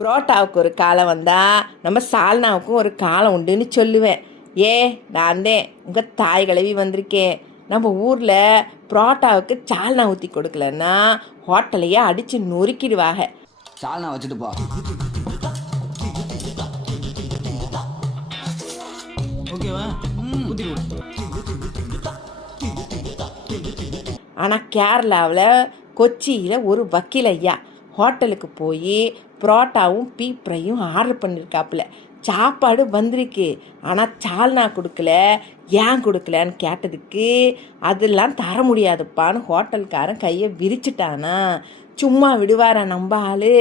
புரோட்டாவுக்கு ஒரு காலம் வந்தால் நம்ம சால்னாவுக்கும் ஒரு காலம் உண்டுன்னு சொல்லுவேன். நான் தான் உங்கள் தாய் கிளவி வந்திருக்கேன். நம்ம ஊரில் புரோட்டாவுக்கு சால்னா ஊற்றி கொடுக்கலன்னா ஹோட்டலையே அடித்து நொறுக்கிடுவாங்க. சால்னா வச்சுட்டு போ. ஓகேவா? ஆனால் கேரளாவில் கொச்சியில் ஒரு வக்கீல் ஐயா ஹோட்டலுக்கு போய் புரோட்டாவும் பீப்ரையும் ஆர்டர் பண்ணியிருக்காப்புல. சாப்பாடு வந்திருக்கு, ஆனால் சால்னா கொடுக்கல. ஏன் கொடுக்கலன்னு கேட்டதுக்கு அதெல்லாம் தர முடியாதுப்பான்னு ஹோட்டல்காரன் கையை விரிச்சிட்டானா. சும்மா விடுவார நம்ம ஆள்.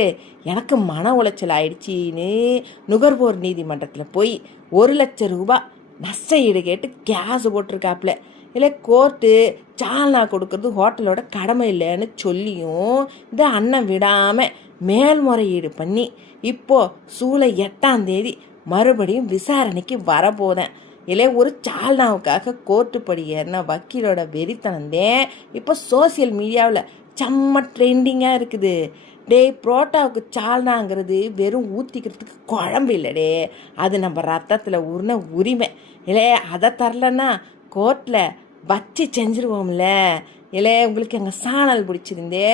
எனக்கு மன உளைச்சல் ஆயிடுச்சின்னு நுகர்வோர் நீதிமன்றத்தில் போய் 1,00,000 ரூபாய் நஷ்ட ஈடு கேட்டு கேஸ் போட்டிருக்காப்புல. இல்லை கோர்ட்டு சால்னா கொடுக்கறது ஹோட்டலோட கடமை இல்லைன்னு சொல்லியும் இந்த அண்ணன் விடாமல் மேல்முறையீடு பண்ணி இப்போது ஜூலை 8ஆம் தேதி மறுபடியும் விசாரணைக்கு வரப்போதேன். இல்லை ஒரு சால்னாவுக்காக கோர்ட்டு படி ஏறின வக்கீலோட வெறித்தனந்தேன் இப்போ சோசியல் மீடியாவில் செம்ம ட்ரெண்டிங்காக இருக்குது. புரோட்டாவுக்கு சால்னாங்கிறது வெறும் ஊற்றிக்கிறதுக்கு குழம்பு இல்லைடே, அது நம்ம ரத்தத்தில் ஊர்ன உரிமை. இல்லை அதை தரலன்னா கோர்ட்டில் வச்சு செஞ்சுருவோம்ல. இல்லை உங்களுக்கு எங்கள் சேனல் பிடிச்சிருந்தே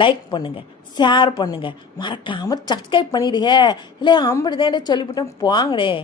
லைக் பண்ணுங்கள், ஷேர் பண்ணுங்கள், மறக்காமல் சப்ஸ்கிரைப் பண்ணிவிடுங்க. இல்லை அம்படி தான் சொல்லிவிட்டோம் போங்கடே.